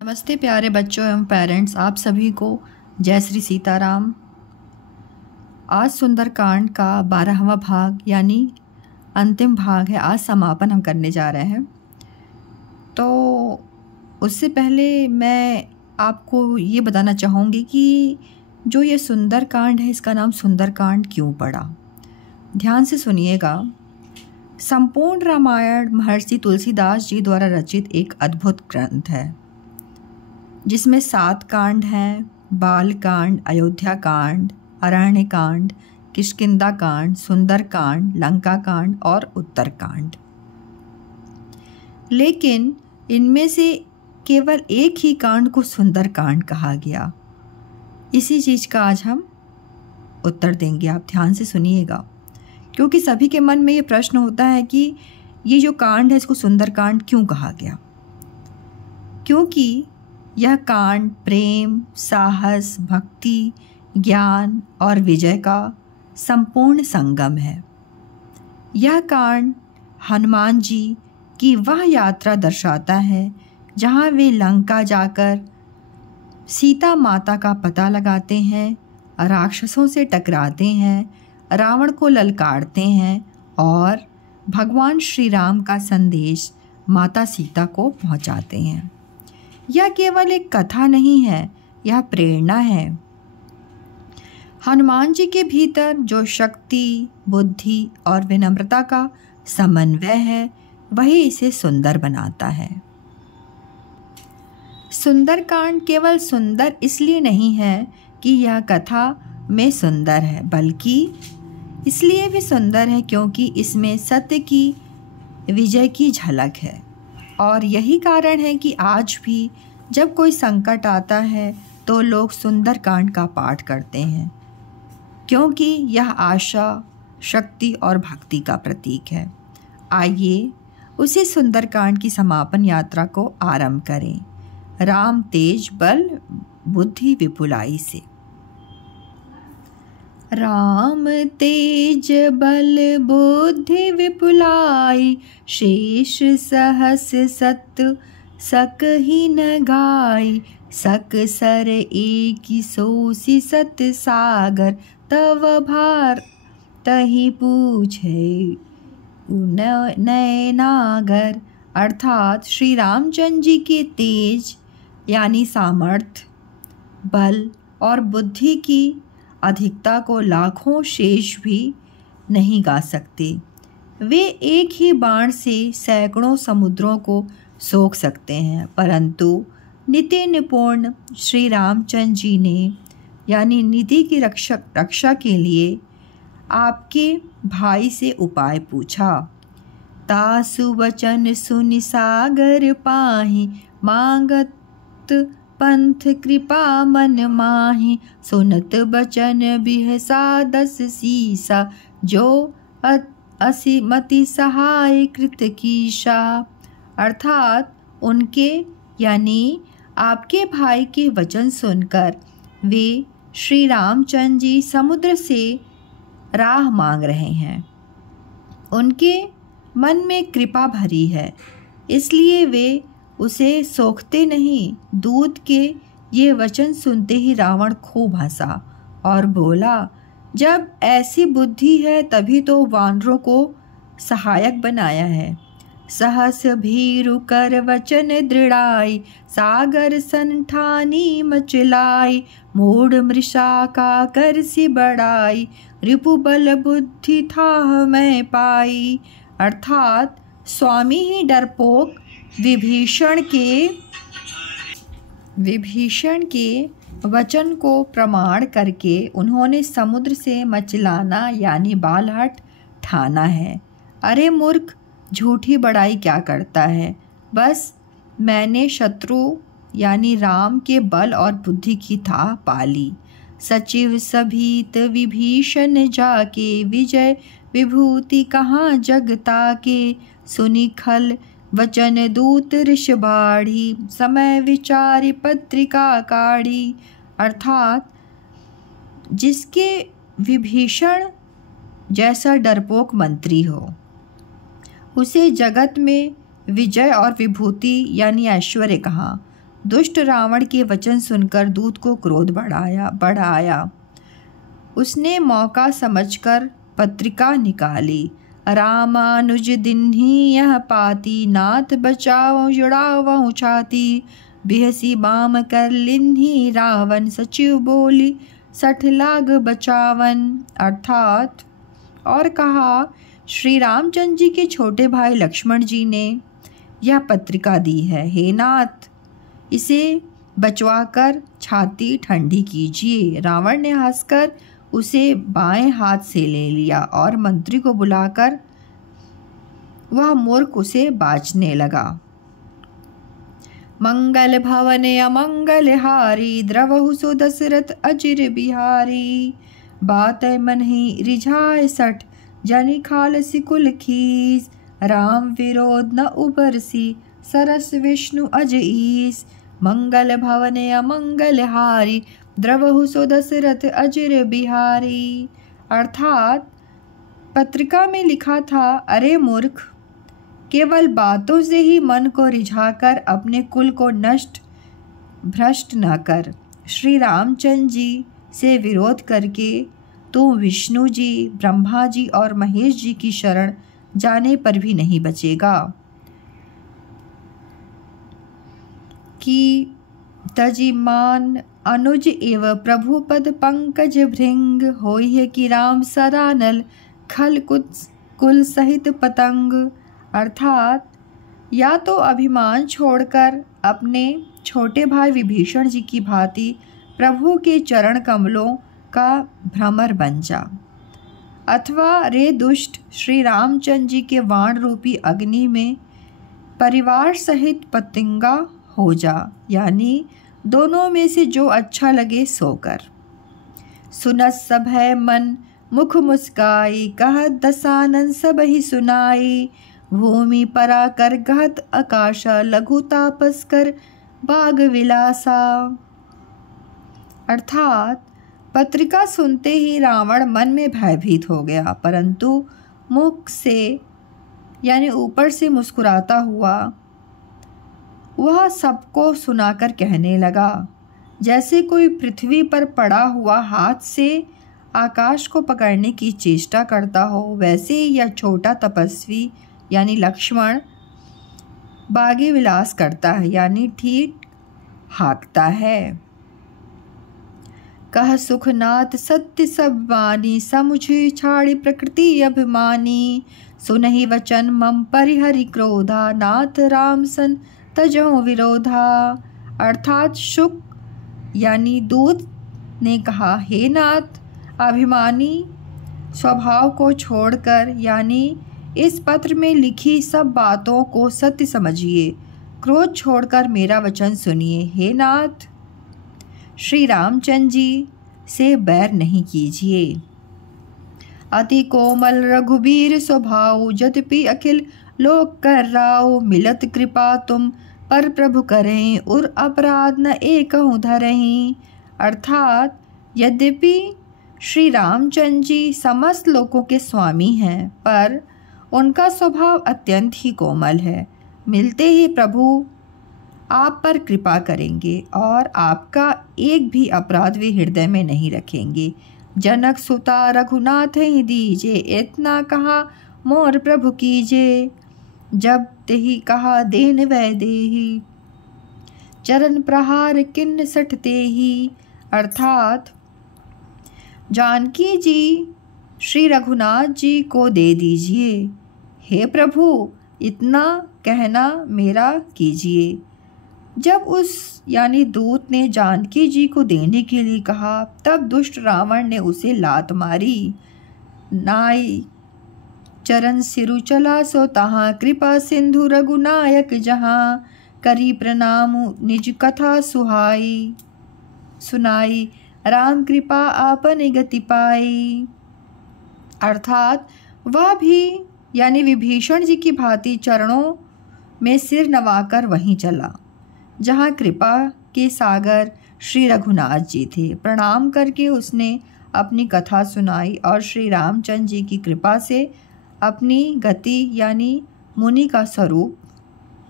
नमस्ते प्यारे बच्चों एवं पेरेंट्स, आप सभी को जय श्री सीताराम। आज सुंदरकांड का 12वां भाग यानी अंतिम भाग है। आज समापन हम करने जा रहे हैं। तो उससे पहले मैं आपको ये बताना चाहूँगी कि जो ये सुंदरकांड है इसका नाम सुंदरकांड क्यों पड़ा। ध्यान से सुनिएगा। संपूर्ण रामायण महर्षि तुलसीदास जी द्वारा रचित एक अद्भुत ग्रंथ है जिसमें 7 कांड हैं। बाल कांड, अयोध्या कांड, अरण्य कांड, किष्किंधा कांड, सुंदर कांड, लंका कांड और उत्तर कांड। लेकिन इनमें से केवल एक ही कांड को सुंदर कांड कहा गया। इसी चीज़ का आज हम उत्तर देंगे। आप ध्यान से सुनिएगा, क्योंकि सभी के मन में ये प्रश्न होता है कि ये जो कांड है इसको सुंदर कांड क्यों कहा गया। क्योंकि यह कांड प्रेम, साहस, भक्ति, ज्ञान और विजय का संपूर्ण संगम है। यह कांड हनुमान जी की वह यात्रा दर्शाता है जहाँ वे लंका जाकर सीता माता का पता लगाते हैं, राक्षसों से टकराते हैं, रावण को ललकारते हैं और भगवान श्री राम का संदेश माता सीता को पहुँचाते हैं। यह केवल एक कथा नहीं है, यह प्रेरणा है। हनुमान जी के भीतर जो शक्ति, बुद्धि और विनम्रता का समन्वय है वही इसे सुंदर बनाता है। सुंदरकांड केवल सुंदर इसलिए नहीं है कि यह कथा में सुंदर है, बल्कि इसलिए भी सुंदर है क्योंकि इसमें सत्य की विजय की झलक है। और यही कारण है कि आज भी जब कोई संकट आता है तो लोग सुंदरकांड का पाठ करते हैं, क्योंकि यह आशा, शक्ति और भक्ति का प्रतीक है। आइए उसी सुंदरकांड की समापन यात्रा को आरंभ करें। राम तेज बल बुद्धि विपुलाई से। राम तेज बल बुद्धि विपुलाई, शेष सहस सत सक ही न गाई। सक सर एक सोसी सत सागर, तव भार तही पूछे नैनागर। अर्थात श्री रामचंद्र जी के तेज यानी सामर्थ्य, बल और बुद्धि की अधिकता को लाखों शेष भी नहीं गा सकते। वे एक ही बाण से सैकड़ों समुद्रों को सोख सकते हैं, परंतु नीति निपुण श्री रामचंद्र जी ने यानी नीति की रक्षा के लिए आपके भाई से उपाय पूछा। तासु वचन सुनि सागर पाहि, मांगत पंथ कृपा मन माहि। सुनत बचन बिहसा 10 सीसा, जो असिमति सहाय कृत कीशा। अर्थात उनके यानी आपके भाई के वचन सुनकर वे श्री रामचंद्र जी समुद्र से राह मांग रहे हैं। उनके मन में कृपा भरी है, इसलिए वे उसे सोखते नहीं। दूत के ये वचन सुनते ही रावण खूब हंसा और बोला, जब ऐसी बुद्धि है तभी तो वानरों को सहायक बनाया है। सहस भीरु कर वचन दृढ़ाई, सागर संठानी मचलाई। मूढ़ मृषा का कर सी बड़ाई, रिपु बल बुद्धि थाह मैं पाई। अर्थात स्वामी ही डरपोक विभीषण के वचन को प्रमाण करके उन्होंने समुद्र से मचलाना यानी बालहट ठाना है। अरे मूर्ख, झूठी बड़ाई क्या करता है। बस मैंने शत्रु यानी राम के बल और बुद्धि की थाह पाली। सचिव सभीत विभीषण जाके, विजय विभूति कहाँ जगता के। सुनि खल वचन दूत ऋष बाढ़ी, समय विचारी पत्रिका काढ़ी। अर्थात जिसके विभीषण जैसा डरपोक मंत्री हो, उसे जगत में विजय और विभूति यानी ऐश्वर्य कहाँ, दुष्ट रावण के वचन सुनकर दूत को क्रोध बढ़ाया। उसने मौका समझकर पत्रिका निकाली। रामानुज दिन्ही यह पाती, नाथ बचाओ जुड़ावो छाती। बिहसी बाम कर लिन्ही रावण, सचिव बोली सठ लाग बचावन। अर्थात और कहा, श्री रामचंद्र जी के छोटे भाई लक्ष्मण जी ने यह पत्रिका दी है। हे नाथ, इसे बचवाकर छाती ठंडी कीजिए। रावण ने हंसकर उसे बाएं हाथ से ले लिया और मंत्री को बुलाकर वह मूर्ख उसे बाचने लगा। मंगल भवन अमंगल हारी, द्रवहु सो दशरथ अजिर बिहारी। बात मन ही रिझाए सठ, जनि खाल सिकुल खीस। राम विरोध न उबरसी, सरस विष्णु अज ईस। मंगल भवन अमंगल हारी, द्रवहु सो दशरथ अजिर बिहारी। अर्थात पत्रिका में लिखा था, अरे मूर्ख, केवल बातों से ही मन को रिझाकर अपने कुल को भ्रष्ट न कर। श्री रामचंद्र जी से विरोध करके तू विष्णु जी, ब्रह्मा जी और महेश जी की शरण जाने पर भी नहीं बचेगा। कि तजिमान अनुज एव प्रभु पद पंकज भृंग, होई है कि राम सरानल खल कुल सहित पतंग। अर्थात या तो अभिमान छोड़कर अपने छोटे भाई विभीषण जी की भांति प्रभु के चरण कमलों का भ्रमर बन जा, अथवा रे दुष्ट श्री रामचंद्र जी के वाण रूपी अग्नि में परिवार सहित पतंगा हो जा, यानी दोनों में से जो अच्छा लगे सो कर। सुनत सब है मन मुख मुस्काई, कहत दसानन सब ही सुनाई। भूमि परा कर गहत आकाशा, लघु तापस कर बाग विलासा। अर्थात पत्रिका सुनते ही रावण मन में भयभीत हो गया, परंतु मुख से यानी ऊपर से मुस्कुराता हुआ वह सबको सुनाकर कहने लगा, जैसे कोई पृथ्वी पर पड़ा हुआ हाथ से आकाश को पकड़ने की चेष्टा करता हो, वैसे ही यह छोटा तपस्वी यानी लक्ष्मण बागे विलास करता है, यानी ठीक हाँकता है। कह सुखनाथ सत्य सब वाणी, समुझे छाड़ी प्रकृति अभिमानी। सुनहि वचन मम परिहरि क्रोधा, नाथ राम सन तजो विरोधा। अर्थात शुक यानी दूत ने कहा, हे नाथ, अभिमानी स्वभाव को छोड़कर यानी इस पत्र में लिखी सब बातों को सत्य समझिए, क्रोध छोड़कर मेरा वचन सुनिए। हे नाथ, श्री रामचंद्र जी से बैर नहीं कीजिए। अति कोमल रघुबीर स्वभाव, यद्यपि अखिल लोक कर राव। मिलत कृपा तुम पर प्रभु करें, उर अपराध न एकहु धरहीं। अर्थात यद्यपि श्री रामचंद्र जी समस्त लोकों के स्वामी हैं, पर उनका स्वभाव अत्यंत ही कोमल है। मिलते ही प्रभु आप पर कृपा करेंगे और आपका एक भी अपराध वे हृदय में नहीं रखेंगे। जनक सुता रघुनाथ ही दीजे, इतना कहा मोर प्रभु कीजे। जब तेहि कहा देन वै देही, चरण प्रहार किन्न सठते ही। अर्थात जानकी जी श्री रघुनाथ जी को दे दीजिए। हे प्रभु, इतना कहना मेरा कीजिए। जब उस यानी दूत ने जानकी जी को देने के लिए कहा, तब दुष्ट रावण ने उसे लात मारी। नाई चरण सिरु चला सो तहाँ, कृपा सिंधु रघुनायक जहाँ। करी प्रणाम निज कथा सुनाई, राम कृपा आपने गति पाई। अर्थात वह भी यानी विभीषण जी की भांति चरणों में सिर नवाकर वहीं चला जहाँ कृपा के सागर श्री रघुनाथ जी थे। प्रणाम करके उसने अपनी कथा सुनाई और श्री रामचंद्र जी की कृपा से अपनी गति यानी मुनि का स्वरूप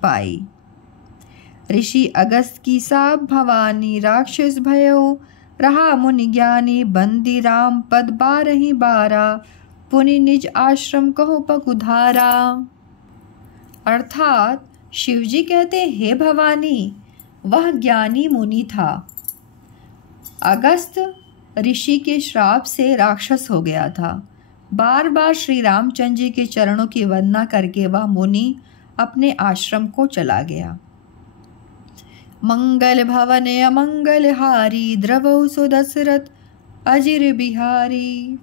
पाई। ऋषि अगस्त की साप भवानी राक्षस भयो, रहा मुनि ज्ञानी बंदी राम पद 12 पुनि निज आश्रम कहो पकुधारा। अर्थात शिवजी कहते, हे भवानी, वह ज्ञानी मुनि था। अगस्त ऋषि के श्राप से राक्षस हो गया था। बार बार श्री रामचंद्र जी के चरणों की वंदना करके वह मुनि अपने आश्रम को चला गया। मंगल भवन अमंगल हारी, द्रवहु सो दशरथ अजिर बिहारी।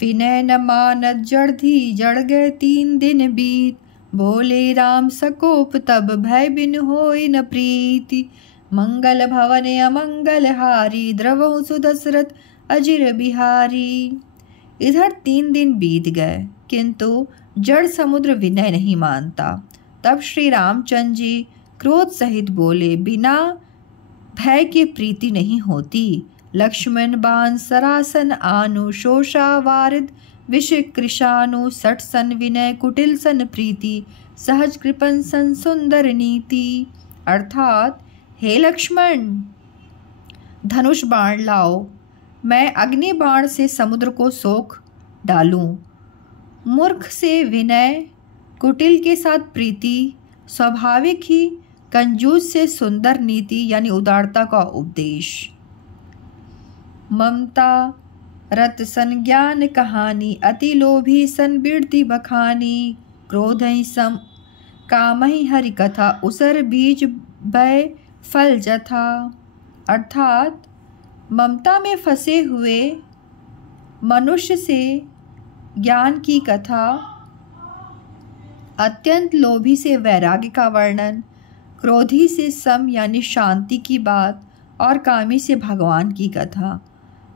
विनय न मानत जड़धी, जड़ गए 3 दिन बीत, बोले राम सकोप तब भय बिन होय न प्रीति। मंगल भवन अमंगल हारी, द्रवहु सो दशरथ अजिर बिहारी। इधर 3 दिन बीत गए, किंतु जड़ समुद्र विनय नहीं मानता। तब श्री रामचंद्र जी क्रोध सहित बोले, बिना भय के प्रीति नहीं होती। लक्ष्मण बाण सरासन आनु, शोषा वारिद विष कृशानु। सठ सन विनय कुटिल सन प्रीति, सहज कृपन सन सुंदर नीति। अर्थात, हे लक्ष्मण, धनुष बाण लाओ, मैं अग्नि बाण से समुद्र को सोख डालूं। मूर्ख से विनय, कुटिल के साथ प्रीति, स्वाभाविक ही कंजूस से सुंदर नीति यानी उदारता का उपदेश। ममता रत सन ज्ञान कहानी, अति लोभी सन बिरती बखानी। क्रोध ही सम काम ही हरि कथा, उसर बीज भय फल जथा। अर्थात, ममता में फंसे हुए मनुष्य से ज्ञान की कथा, अत्यंत लोभी से वैराग्य का वर्णन, क्रोधी से सम यानी शांति की बात और कामी से भगवान की कथा।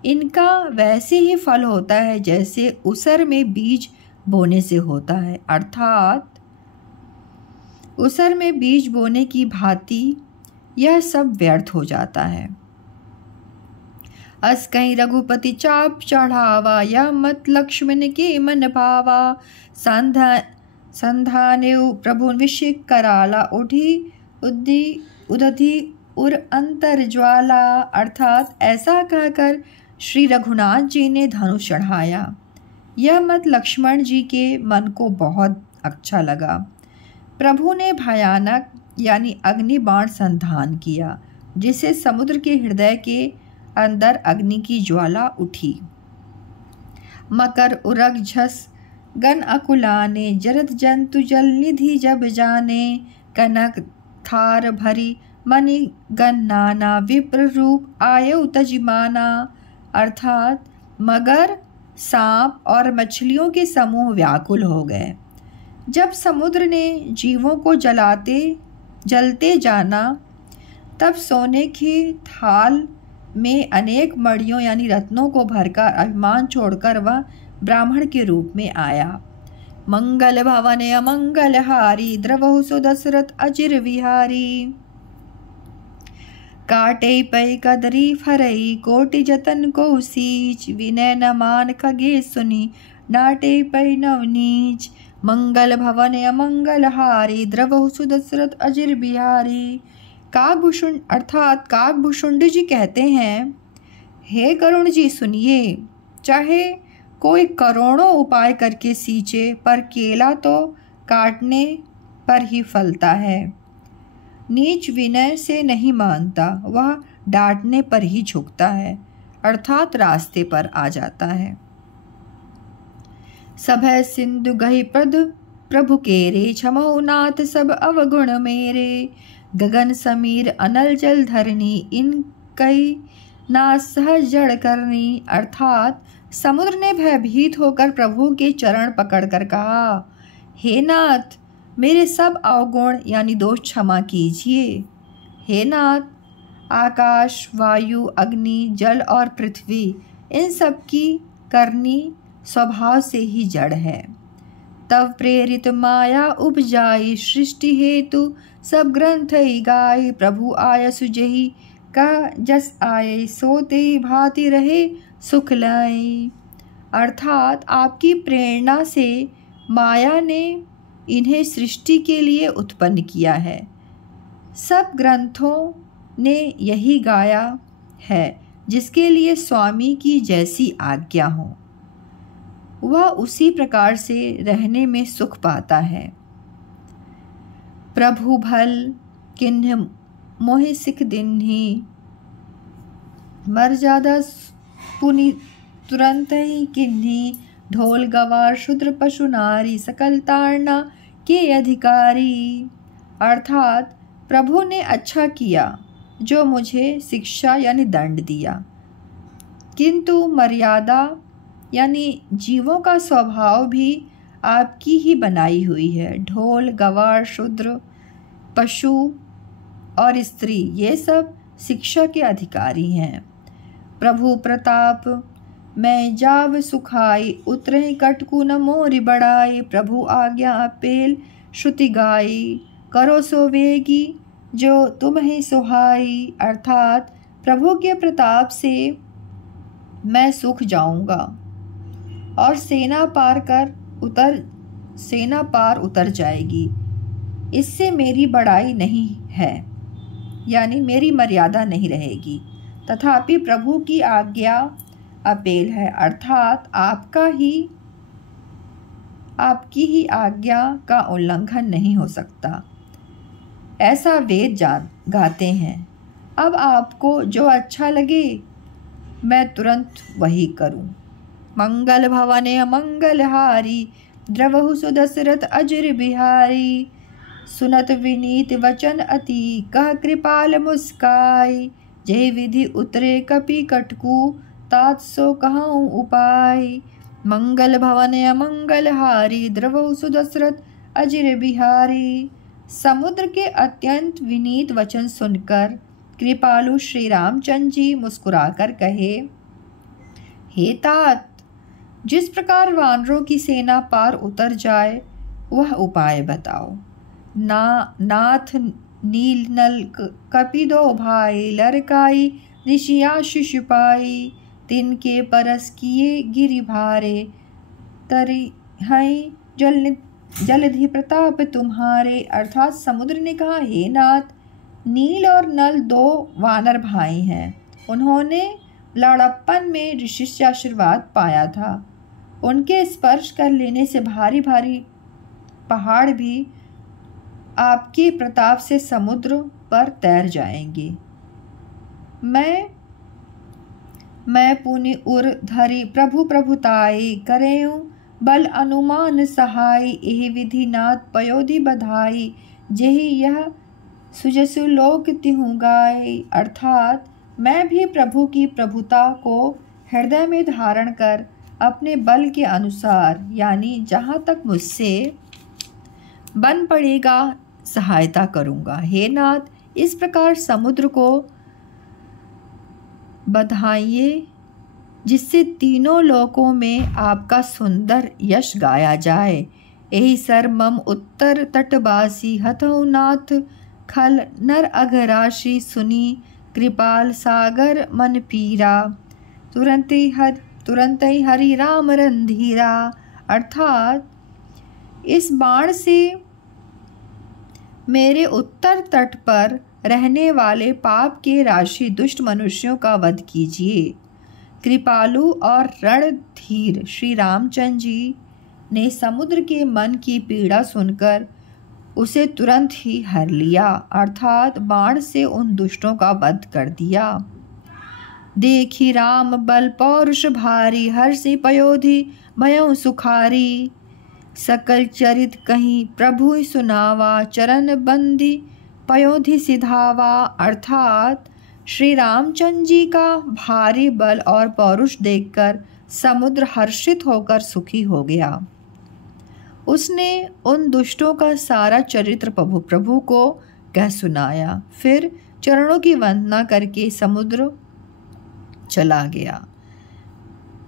इनका वैसे ही फल होता है जैसे उसर में बीज बोने से होता है। अर्थात, उसर में बीज बोने की भांति यह सब व्यर्थ हो जाता है। अस कहीं रघुपति चाप चढ़ावा, यह मत लक्ष्मण के मन भावा। संधाने प्रभु विषिक कराला, उठी उदधि उर अंतर ज्वाला। अर्थात, ऐसा कहकर श्री रघुनाथ जी ने धनुष चढ़ाया। यह मत लक्ष्मण जी के मन को बहुत अच्छा लगा। प्रभु ने भयानक यानी अग्नि बाण संधान किया, जिससे समुद्र के हृदय के अंदर अग्नि की ज्वाला उठी। मकर उरग झस गन अकुलाने, जरत जंतु जल निधि जब जाने। कनक थार भरी मणि गन नाना, विप्र रूप आयु तजिमाना। अर्थात, मगर, सांप और मछलियों के समूह व्याकुल हो गए। जब समुद्र ने जीवों को जलते जाना, तब सोने की थाल में अनेक मणियों यानी रत्नों को भरकर अभिमान छोड़कर वह ब्राह्मण के रूप में आया। मंगल भवन अमंगल हारी, द्रवहु सो दशरथ अजिर विहारी। काटे पै कदरी फरई, कोटि जतन को सींच। विनय न मान खगे सुनी, डांटे पै नवनीच। मंगल भवन अमंगल हारी, द्रवहु सो दशरथ अजिर बिहारी। काकभूषुंड अर्थात काकभूषुंड जी कहते हैं, हे करुण जी सुनिए, चाहे कोई करोड़ों उपाय करके सींचे, पर केला तो काटने पर ही फलता है। नीच विनय से नहीं मानता, वह डांटने पर ही झुकता है, अर्थात रास्ते पर आ जाता है। सभय सिंधु गहि पद प्रभु केरे, क्षमो नाथ सब अवगुण मेरे। गगन समीर अनल जल धरनी, इन कई ना सहज जड़ करनी। अर्थात, समुद्र ने भयभीत होकर प्रभु के चरण पकड़कर कहा, हे नाथ, मेरे सब अवगुण यानी दोष क्षमा कीजिए। हे नाथ, आकाश, वायु, अग्नि, जल और पृथ्वी, इन सब की करनी स्वभाव से ही जड़ है। तब प्रेरित माया उपजाई, सृष्टि हेतु सब ग्रंथ गाई। प्रभु आय सुजही का जस आए, सोते भांति रहे सुख लाई। अर्थात, आपकी प्रेरणा से माया ने इन्हें सृष्टि के लिए उत्पन्न किया है। सब ग्रंथों ने यही गाया है, जिसके लिए स्वामी की जैसी आज्ञा हो वह उसी प्रकार से रहने में सुख पाता है। प्रभु भल किन्ह मोहि सिख दिन्ही, मर्यादा पुनि तुरंत ही किन्ही, ढोल गवार शूद्र पशु नारी, सकल ताड़ना के अधिकारी। अर्थात प्रभु ने अच्छा किया जो मुझे शिक्षा यानी दंड दिया, किंतु मर्यादा यानी जीवों का स्वभाव भी आपकी ही बनाई हुई है। ढोल गवार शूद्र पशु और स्त्री ये सब शिक्षा के अधिकारी हैं। प्रभु प्रताप मैं जाव सुखाई, उतरे कटकु न मोरि बढ़ाई, प्रभु आज्ञा अपेल श्रुति गाई, करो सो वेगी जो तुम ही सुहाई। अर्थात प्रभु के प्रताप से मैं सूख जाऊंगा और सेना पार उतर जाएगी, इससे मेरी बड़ाई नहीं है, यानी मेरी मर्यादा नहीं रहेगी। तथापि प्रभु की आज्ञा अपेल है, अर्थात आपकी ही आज्ञा का उल्लंघन नहीं हो सकता, ऐसा वेद गाते हैं। अब आपको जो अच्छा लगे मैं तुरंत वही करूं। मंगल भवने अमंगलहारी, द्रवहु सुदशरथ अजर बिहारी, सुनत विनीत वचन अति, कह कृपाल मुस्काई, जय विधि उतरे कपि कटकु, तात सो कहूँ उपाय। मंगल भवन अमंगलहारी, द्रवहु सुदशरथ अजर बिहारी। समुद्र के अत्यंत विनीत वचन सुनकर कृपालु श्री रामचंद्र जी मुस्कुराकर कहे, हे तात, जिस प्रकार वानरों की सेना पार उतर जाए वह उपाय बताओ। नाथ नील नल कपिदो भाई, लरकाई ऋषिया शिशुपाई, तिनके परस किए गिरि भारे, तरी हैं जलधि प्रताप तुम्हारे। अर्थात समुद्र ने कहा, हे नाथ, नील और नल दो वानर भाई हैं, उन्होंने लाड़प्पन में ऋषि से आशीर्वाद पाया था, उनके स्पर्श कर लेने से भारी भारी पहाड़ भी आपके प्रताप से समुद्र पर तैर जाएंगे। मैं पुनि उर धरि प्रभु प्रभुताई, करेऊं बल अनुमान सहाय, एहि विधि नाथ पयोधि बधाई, जेहि यह सुजसु लोक तिहु गाय। अर्थात मैं भी प्रभु की प्रभुता को हृदय में धारण कर अपने बल के अनुसार, यानी जहाँ तक मुझसे बन पड़ेगा, सहायता करूँगा। हे नाथ, इस प्रकार समुद्र को बधाइए जिससे तीनों लोकों में आपका सुंदर यश गाया जाए। यही सर मम उत्तर तटवासी, हथौ नाथ खल नर अघराशि, सुनी कृपाल सागर मन पीरा, तुरंत ही हरि राम रंधीरा। अर्थात इस बाण से मेरे उत्तर तट पर रहने वाले पाप के राशि दुष्ट मनुष्यों का वध कीजिए। कृपालु और रणधीर श्री रामचंद्र जी ने समुद्र के मन की पीड़ा सुनकर उसे तुरंत ही हर लिया, अर्थात बाण से उन दुष्टों का वध कर दिया। देखी राम बल पौरुष भारी, हर्षि पयोधि भयउ सुखारी, सकल चरित कहीं प्रभु सुनावा, चरण बंदी पयोधि सिधावा। अर्थात श्री रामचंद्र जी का भारी बल और पौरुष देखकर समुद्र हर्षित होकर सुखी हो गया। उसने उन दुष्टों का सारा चरित्र प्रभु को कह सुनाया, फिर चरणों की वंदना करके समुद्र चला गया।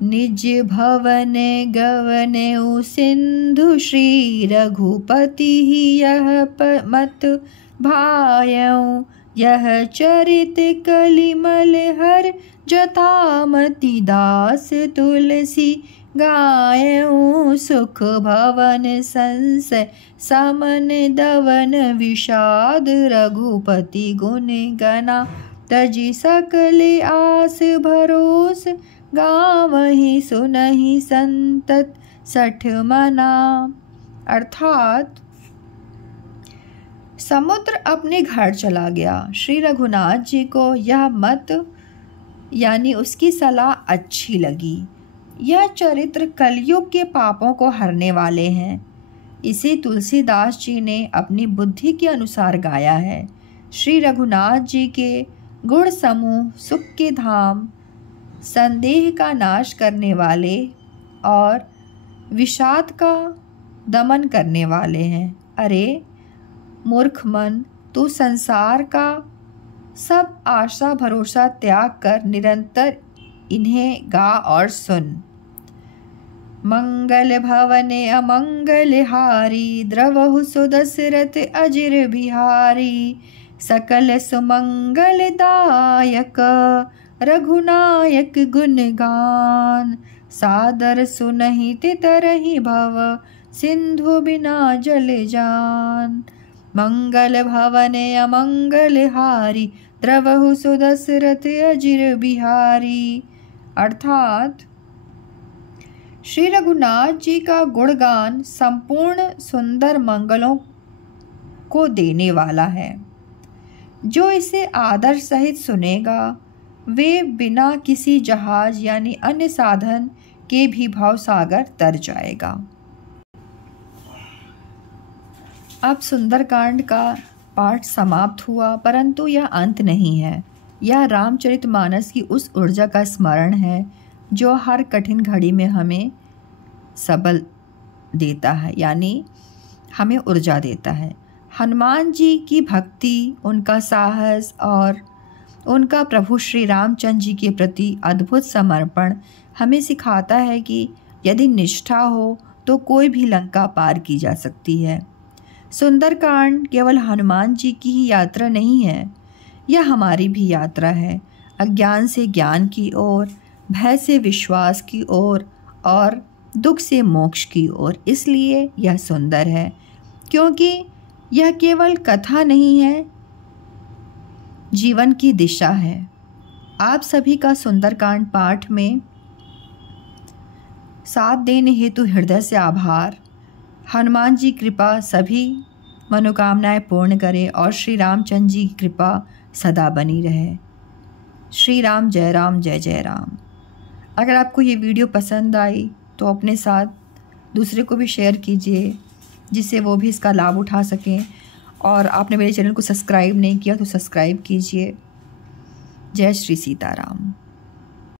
निज भवन गवने सिंधु, श्री रघुपति यह मत भायऊ, यह चरित कलिमल हर जथामति दास, तुलसी गायऊँ सुख भवन संशय समन दवन विषाद रघुपति गुण गना तजी सकल आस भरोस गावहि सुनहि संतत सठ मना। अर्थात समुद्र अपने घर चला गया। श्री रघुनाथ जी को यह मत यानी उसकी सलाह अच्छी लगी। यह चरित्र कलयुग के पापों को हरने वाले हैं। इसे तुलसीदास जी ने अपनी बुद्धि के अनुसार गाया है। श्री रघुनाथ जी के गुण समूह सुख के धाम, संदेह का नाश करने वाले और विषाद का दमन करने वाले हैं। अरे मूर्ख मन, तू संसार का सब आशा भरोसा त्याग कर निरंतर इन्हें गा और सुन। मंगल भवने अमंगल हारी द्रवहु सुदशरथ अजिर बिहारी सकल सुमंगल दायक रघुनायक गुणगान सादर सुनहि तितरहि भव सिंधु बिना जल जान। मंगल भवने अमंगल हारी द्रवहु सुदशरथ अजिर बिहारी। अर्थात श्री रघुनाथ जी का गुणगान संपूर्ण सुंदर मंगलों को देने वाला है। जो इसे आदर सहित सुनेगा वे बिना किसी जहाज यानी अन्य साधन के भी भव सागर तर जाएगा। अब सुंदरकांड का पाठ समाप्त हुआ, परंतु यह अंत नहीं है। यह रामचरितमानस की उस ऊर्जा का स्मरण है जो हर कठिन घड़ी में हमें सबल देता है, यानी हमें ऊर्जा देता है। हनुमान जी की भक्ति, उनका साहस और उनका प्रभु श्री रामचंद्र जी के प्रति अद्भुत समर्पण हमें सिखाता है कि यदि निष्ठा हो तो कोई भी लंका पार की जा सकती है। सुंदरकांड केवल हनुमान जी की ही यात्रा नहीं है, यह हमारी भी यात्रा है। अज्ञान से ज्ञान की ओर, भय से विश्वास की ओर और दुख से मोक्ष की ओर। इसलिए यह सुंदर है, क्योंकि यह केवल कथा नहीं है, जीवन की दिशा है। आप सभी का सुंदरकांड पाठ में साथ देने हेतु हृदय से आभार। हनुमान जी कृपा सभी मनोकामनाएं पूर्ण करे और श्री रामचंद्र जी की कृपा सदा बनी रहे। श्री राम जय राम जय जय राम। अगर आपको ये वीडियो पसंद आई तो अपने साथ दूसरे को भी शेयर कीजिए, जिससे वो भी इसका लाभ उठा सकें। और आपने मेरे चैनल को सब्सक्राइब नहीं किया तो सब्सक्राइब कीजिए। जय श्री सीताराम।